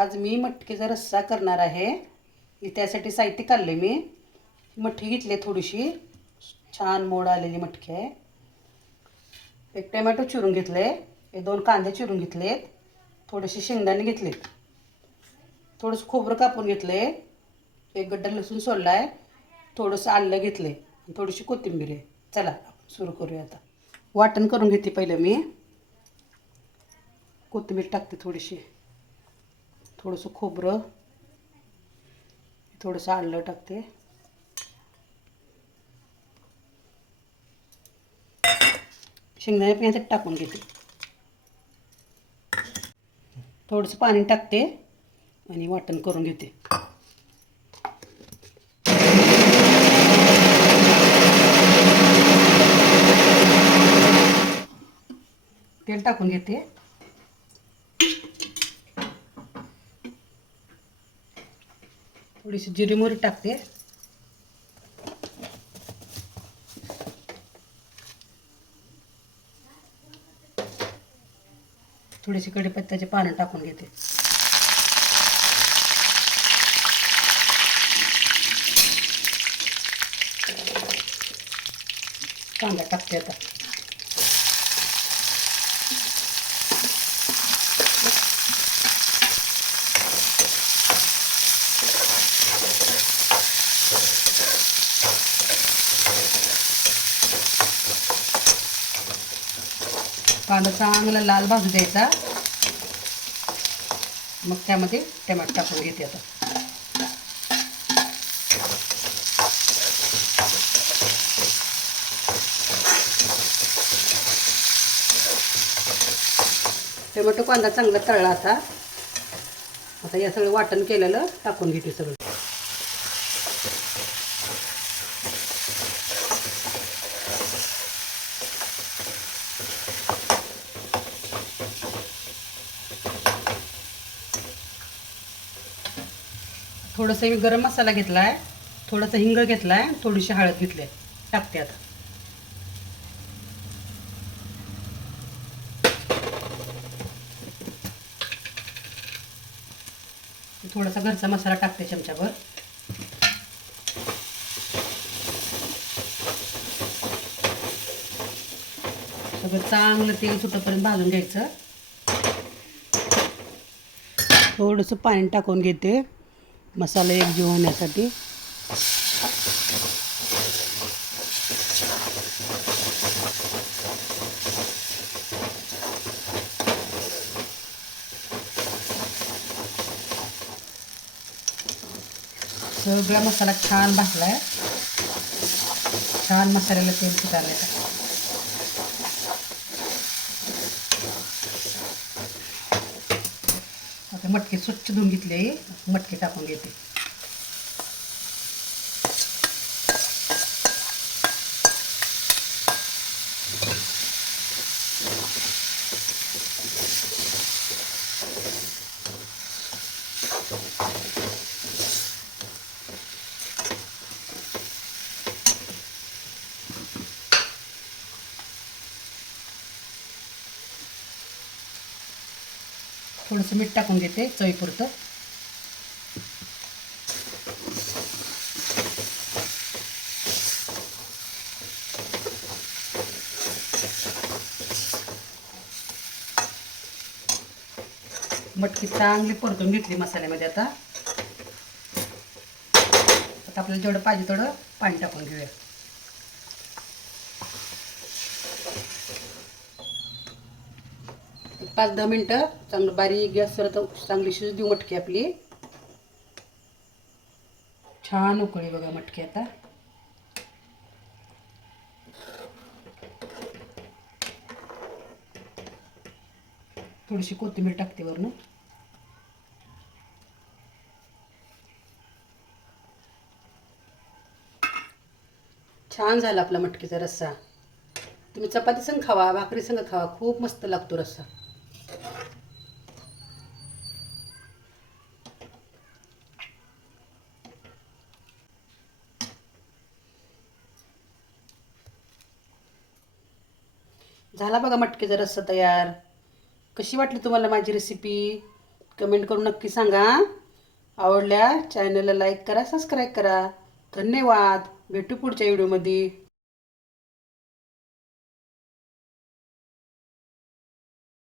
आज मी मटकीचा रस्सा करणार आहे. त्यासाठी साहित्य काढले मी. मटकी घेतली थोडीशी, छान मोड आलेली मटकी आहे. एक टोमॅटो चिरून घेतले, हे 2 कांदे चिरून घेतलेत, थोडेसे शेंगदाणे घेतलेत, थोडंसं खोबरं कापून घेतले, एक गड्डा लसूण सोलला आहे, थोडंसं आलं घेतले, थोडीशी कोथिंबीर आहे. चला आपण सुरू करूया. आता वाटण करून घेते. पहिलं मी कोथिंबीर टाकते, थोडीशी, थोडंसं खोबरं, थोडंसं आलं टाकते, शेंगदाणे पण याच्यात टाकून घेते, थोडंसं पाणी टाकते आणि वाटण करून घेते. तेल टाकून घेते, थोडीशी जिरी मोहरी टाकते, थोडीशी कढीपत्त्याची पानं टाकून घेते, कांदा टाकते. आता कांदा चांगला लाल भाजू द्यायचा, मग त्यामध्ये टोमॅटो टाकून घेते. आता टोमॅटो कांदा चांगला तळला. आता या सगळं वाटण केलेलं टाकून घेते सगळं. थोडंसं मी गरम मसाला घेतला आहे, थोडंसं हिंग घेतला आहे, थोडीशी हळद घेतली आहे, टाकते. आता थोडासा घरचा मसाला टाकते चमचाभर, सगळं चांगलं तेल सुटेपर्यंत भाजून घ्यायचं. थोडंसं पाणी टाकून घेते मसाला एकजीव होण्यासाठी. सगळा मसाला छान भाजला आहे, छान मसाल्याला तेल सुटायला. आता मटकी स्वच्छ धुवून घेतली, मटकी टाकून घेते. थोडंसं मीठ टाकून घेते चवीपुरतं. मटकी चांगली परतून घेतली मसाल्यामध्ये. आता आपल्याला जेवढं पाहिजे तेवढं पाणी टाकून घेऊया. एक 5-10 मिनटं चांगलं बारीक गॅसवर तर चांगली शिजू देऊ मटकी आपली. छान उकळी बघा मटकी. आता थोडीशी कोथिंबीर टाकते वरून. छान झाला आपला मटकीचा रस्सा. तुम्ही चपाती संग खावा, भाकरी संग खावा, खूप मस्त लागतो रस्सा. झाला बघा मटकीचा रस्सा तयार. कशी वाटली तुम्हाला माझी रेसिपी? कमेंट करून नक्की सांगा. आवडल्या चॅनलला लाईक करा, सबस्क्राईब करा. धन्यवाद. भेटू पुढच्या व्हिडिओमध्ये.